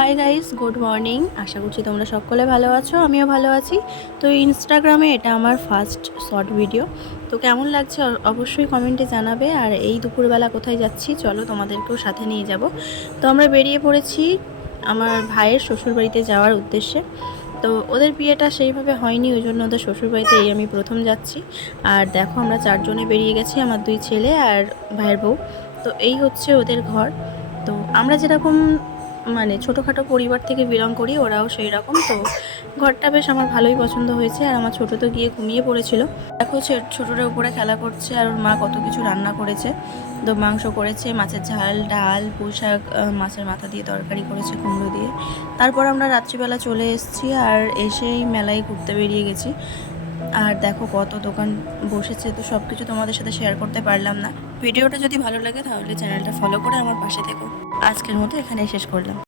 High guys good morning আশা করছি তোমরা সকলে ভালো আছো, আমিও ভালো আছি। তো ইনস্টাগ্রামে এটা আমার ফার্স্ট শর্ট ভিডিও তো কেমন লাগছে অবশ্যই কমেন্টে জানাবে। আর এই দুপুরবেলা কোথায় যাচ্ছি, চলো তোমাদেরকেও সাথে নিয়ে যাব। তো আমরা বেরিয়ে পড়েছি আমার ভাইয়ের শ্বশুরবাড়িতে যাওয়ার উদ্দেশ্যে। তো ওদের বিয়েটা সেইভাবে হয়নি, ওই জন্য ওদের শ্বশুরবাড়িতে এই আমি প্রথম যাচ্ছি। আর দেখো আমরা চারজনে বেরিয়ে গেছি, আমার দুই ছেলে আর ভাইয়ের বউ। তো এই হচ্ছে ওদের ঘর। তো আমরা যেরকম মানে ছোটোখাটো পরিবার থেকে বিলং করি, ওরাও সেই রকম তো ঘরটা বেশ আমার ভালোই পছন্দ হয়েছে আর আমার ছোটো তো গিয়ে ঘুমিয়ে পড়েছিল। দেখো ছোটোটার উপরে খেলা করছে আর ওর মা কত কিছু রান্না করেছে। তো মাংস করেছে, মাছের ঝাল, ডাল পোশাক মাছের মাথা দিয়ে তরকারি করেছে কুমড়ো দিয়ে। তারপর আমরা রাত্রিবেলা চলে এসেছি আর এসেই মেলায় ঘুরতে বেরিয়ে গেছি। আর দেখো কত দোকান বসেছে, তো সব কিছু তোমাদের সাথে শেয়ার করতে পারলাম না। ভিডিওটা যদি ভালো লাগে তাহলে চ্যানেলটা ফলো করে আমার পাশে দেখো আজকের মতো এখানেই শেষ করলাম।